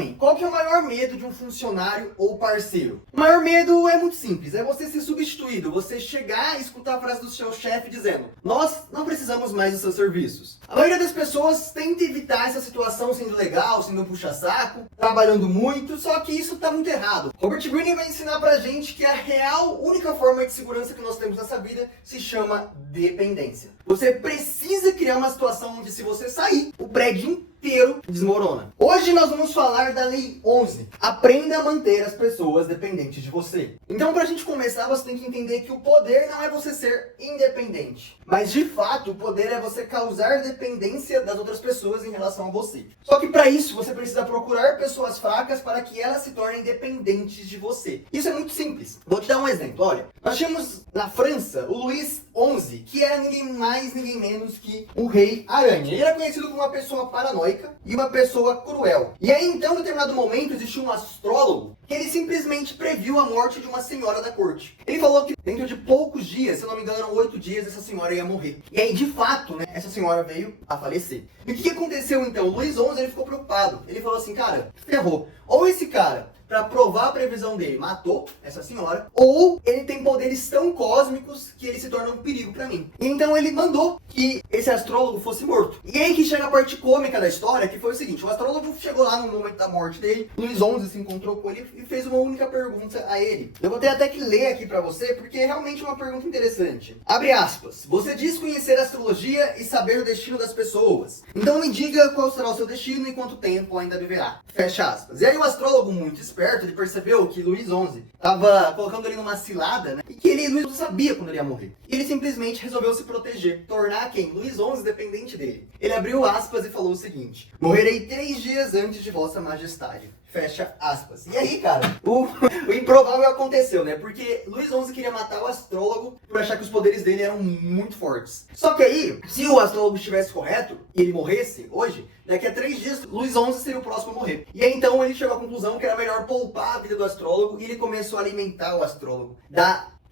mim, qual que é o maior medo de um funcionário ou parceiro? O maior medo é muito simples, é você ser substituído, você chegar e escutar a frase do seu chefe dizendo: nós não precisamos mais dos seus serviços. A maioria das pessoas tenta evitar essa situação sendo legal, sendo um puxa-saco, trabalhando muito, só que isso tá muito errado. Robert Greene vai ensinar pra gente que a real única forma de segurança que nós temos nessa vida se chama dependência. Você precisa criar uma situação onde, se você sair, o prédio inteiro desmorona. Hoje nós vamos falar da Lei 11. Aprenda a manter as pessoas dependentes de você. Então, pra gente começar, você tem que entender que o poder não é você ser independente. Mas, de fato, o poder é você causar dependência das outras pessoas em relação a você. Só que para isso, você precisa procurar pessoas fracas para que elas se tornem dependentes de você. Isso é muito simples. Vou te dar um exemplo. Olha, nós tínhamos na França o Luís XI, que era ninguém mais, ninguém menos que o Rei Aranha. Ele era conhecido como uma pessoa paranoica e uma pessoa cruel. E aí, então, em determinado momento, existiu um astrólogo que ele simplesmente previu a morte de uma senhora da corte. Ele falou que dentro de poucos dias, se eu não me engano, eram 8 dias, essa senhora ia morrer. E aí, de fato, né, essa senhora veio a falecer. E o que aconteceu, então? O Luís XI, ele ficou preocupado. Ele falou assim: cara, ferrou. Ou esse cara, para provar a previsão dele, matou essa senhora, ou ele tem poderes tão cósmicos que ele se torna um perigo para mim. E então ele mandou que esse astrólogo fosse morto. E aí que chega a parte cômica da história, que foi o seguinte: o astrólogo chegou lá no momento da morte dele, Luís XI se encontrou com ele e fez uma única pergunta a ele. Eu vou ter até que ler aqui para você, porque é realmente uma pergunta interessante. Abre aspas. Você diz conhecer a astrologia e saber o destino das pessoas. Então me diga qual será o seu destino e quanto tempo ainda viverá. Fecha aspas. E aí o astrólogo, muito esperto, ele percebeu que Luís XI estava colocando ele numa cilada, né? E que Luís XI sabia quando ele ia morrer. E ele simplesmente resolveu se proteger, tornar quem? Luís XI dependente dele. Ele abriu aspas e falou o seguinte: morrerei 3 dias antes de vossa majestade. Fecha aspas. E aí, cara, o improvável aconteceu, né? Porque Luís XI queria matar o astrólogo por achar que os poderes dele eram muito fortes. Só que aí, se o astrólogo estivesse correto e ele morresse hoje, daqui a 3 dias, Luís XI seria o próximo a morrer. E aí, então, ele chegou à conclusão que era melhor poupar a vida do astrólogo e ele começou a alimentar o astrólogo.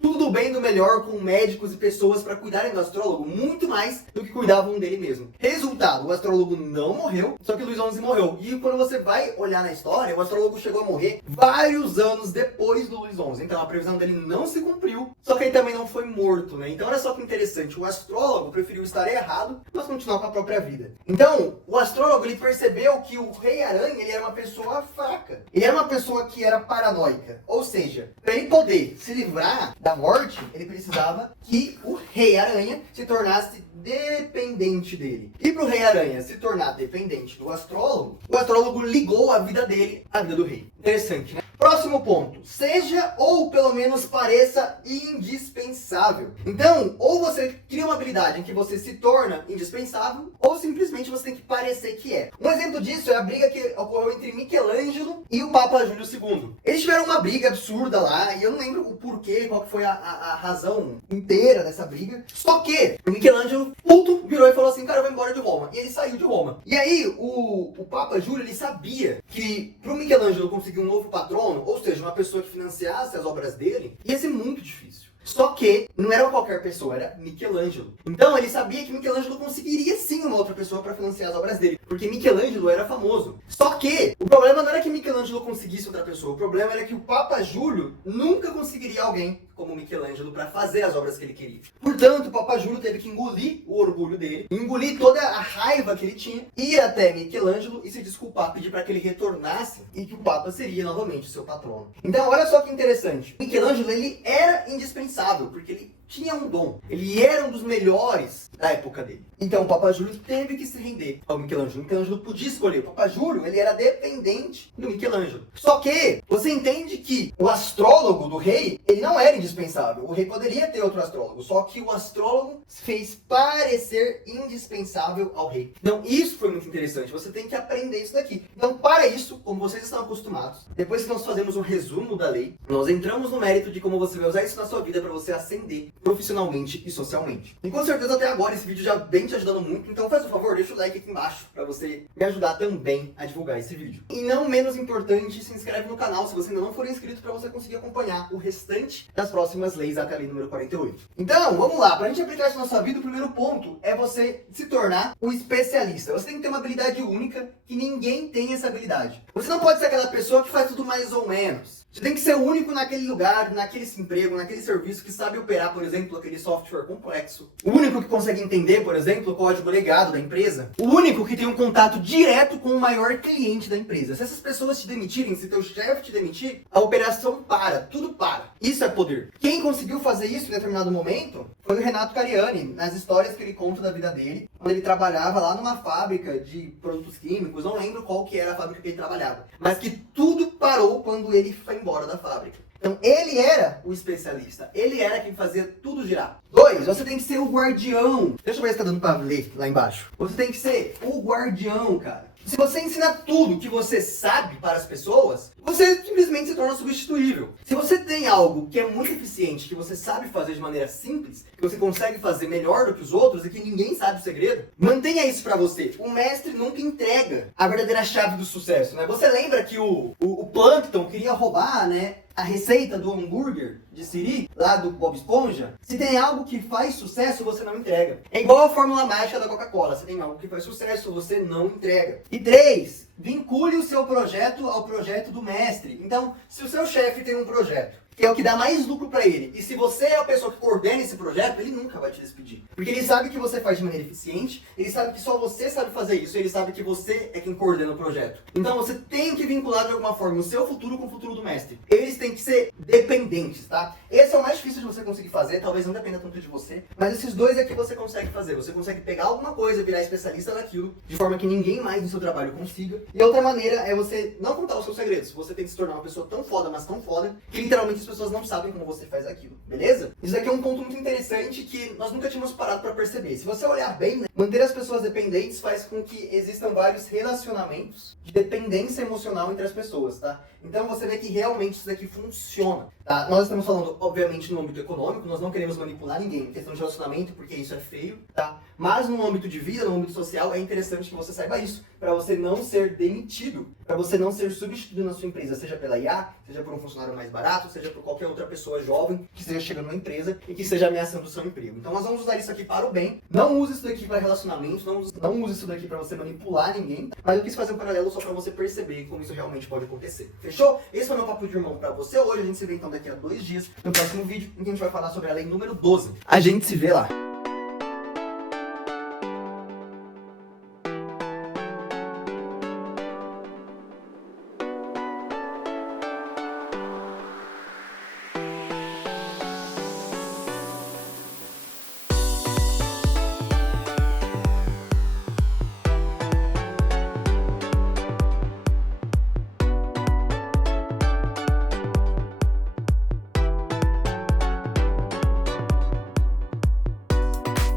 Tudo do bem do melhor com médicos e pessoas para cuidarem do astrólogo, muito mais do que cuidavam dele mesmo. Resultado, o astrólogo não morreu, só que Luís XI morreu. E quando você vai olhar na história, o astrólogo chegou a morrer vários anos depois do Luís XI. Então a previsão dele não se cumpriu, só que ele também não foi morto, né? Então olha só que interessante, o astrólogo preferiu estar errado, mas continuar com a própria vida. Então, o astrólogo, ele percebeu que o Rei Aranha, ele era uma pessoa fraca. Ele era uma pessoa que era paranoica. Ou seja, para ele poder se livrar da morte, ele precisava que o Rei Aranha se tornasse dependente dele. E para o Rei Aranha se tornar dependente do astrólogo, o astrólogo ligou a vida dele à vida do rei. Interessante, né? Próximo ponto. Seja ou pelo menos pareça indispensável. Então, ou você cria uma habilidade em que você se torna indispensável, ou simplesmente você tem que parecer que é. Um exemplo disso é a briga que ocorreu entre Michelangelo e o Papa Júlio II. Eles tiveram uma briga absurda lá, e eu não lembro o porquê, qual que foi a razão inteira dessa briga. Só que o Michelangelo, puto, virou e falou assim: cara, eu vou embora de Roma. E ele saiu de Roma. E aí, o Papa Júlio, ele sabia que pro Michelangelo conseguir um novo patrono, ou seja, uma pessoa que financiasse as obras dele, ia ser muito difícil. Só que não era qualquer pessoa, era Michelangelo. Então ele sabia que Michelangelo conseguiria sim uma outra pessoa para financiar as obras dele, porque Michelangelo era famoso. Só que o problema não era que Michelangelo conseguisse outra pessoa, o problema era que o Papa Júlio nunca conseguiria alguém como Michelangelo para fazer as obras que ele queria. Portanto, o Papa Júlio teve que engolir o orgulho dele, engolir toda a raiva que ele tinha, ir até Michelangelo e se desculpar, pedir para que ele retornasse e que o Papa seria novamente o seu patrono. Então, olha só que interessante. Michelangelo, ele era indispensável, porque ele tinha um dom. Ele era um dos melhores da época dele. Então o Papa Júlio teve que se render ao Michelangelo. O Michelangelo podia escolher. O Papa Júlio, ele era dependente do Michelangelo. Só que você entende que o astrólogo do rei, ele não era indispensável. O rei poderia ter outro astrólogo. Só que o astrólogo fez parecer indispensável ao rei. Então isso foi muito interessante. Você tem que aprender isso daqui. Então, para isso, como vocês estão acostumados, depois que nós fazemos um resumo da lei, nós entramos no mérito de como você vai usar isso na sua vida para você ascender profissionalmente e socialmente. E com certeza até agora esse vídeo já vem te ajudando muito, então faz um favor, deixa o like aqui embaixo pra você me ajudar também a divulgar esse vídeo. E não menos importante, se inscreve no canal se você ainda não for inscrito pra você conseguir acompanhar o restante das próximas leis até a lei número 48. Então, vamos lá, pra gente aplicar isso na sua vida, o primeiro ponto é você se tornar um especialista. Você tem que ter uma habilidade única que ninguém tem essa habilidade. Você não pode ser aquela pessoa que faz tudo mais ou menos. Você tem que ser o único naquele lugar, naquele emprego, naquele serviço que sabe operar, por exemplo, aquele software complexo. O único que consegue entender, por exemplo, o código legado da empresa. O único que tem um contato direto com o maior cliente da empresa. Se essas pessoas te demitirem, se teu chefe te demitir, a operação para, tudo para. Isso é poder. Quem conseguiu fazer isso em determinado momento foi o Renato Cariani, nas histórias que ele conta da vida dele, quando ele trabalhava lá numa fábrica de produtos químicos, não lembro qual que era a fábrica que ele trabalhava, mas que tudo parou quando ele foi embora da fábrica. Então ele era o especialista, ele era quem fazia tudo girar. 2, você tem que ser o guardião. Deixa eu ver se tá dando pra ler lá embaixo. Você tem que ser o guardião, cara. Se você ensina tudo que você sabe para as pessoas, você simplesmente se torna substituível. Se você tem algo que é muito eficiente, que você sabe fazer de maneira simples, que você consegue fazer melhor do que os outros e que ninguém sabe o segredo, mantenha isso pra você. O mestre nunca entrega a verdadeira chave do sucesso, né? Você lembra que o Plankton queria roubar, né, a receita do hambúrguer de Siri, lá do Bob Esponja? Se tem algo que faz sucesso, você não entrega. É igual a fórmula mágica da Coca-Cola. Se tem algo que faz sucesso, você não entrega. E 3, vincule o seu projeto ao projeto do mestre. Então, se o seu chefe tem um projeto, que é o que dá mais lucro pra ele, e se você é a pessoa que coordena esse projeto, ele nunca vai te despedir. Porque ele sabe que você faz de maneira eficiente, ele sabe que só você sabe fazer isso, ele sabe que você é quem coordena o projeto. Então você tem que vincular de alguma forma o seu futuro com o futuro do mestre. Eles têm que ser dependentes, tá? Esse é o mais difícil de você conseguir fazer, talvez não dependa tanto de você, mas esses dois é que você consegue fazer. Você consegue pegar alguma coisa, virar especialista naquilo, de forma que ninguém mais no seu trabalho consiga. E outra maneira é você não contar os seus segredos. Você tem que se tornar uma pessoa tão foda, mas tão foda, que literalmente as pessoas não sabem como você faz aquilo, beleza? Isso aqui é um ponto muito interessante que nós nunca tínhamos parado pra perceber. Se você olhar bem, né, manter as pessoas dependentes faz com que existam vários relacionamentos de dependência emocional entre as pessoas, tá? Então você vê que realmente isso daqui funciona, tá? Nós estamos falando, obviamente, no âmbito econômico, nós não queremos manipular ninguém em questão de relacionamento, porque isso é feio, tá? Mas no âmbito de vida, no âmbito social, é interessante que você saiba isso, para você não ser demitido, para você não ser substituído na sua empresa, seja pela IA, seja por um funcionário mais barato, seja por qualquer outra pessoa jovem que esteja chegando na empresa e que esteja ameaçando o seu emprego. Então nós vamos usar isso aqui para o bem. Não use isso daqui para relacionamentos, não use isso daqui para você manipular ninguém, mas eu quis fazer um paralelo só para você perceber como isso realmente pode acontecer. Fechou? Esse foi o meu papo de irmão para você hoje. A gente se vê então daqui a 2 dias no próximo vídeo, em que a gente vai falar sobre a lei número 12. A gente se vê lá.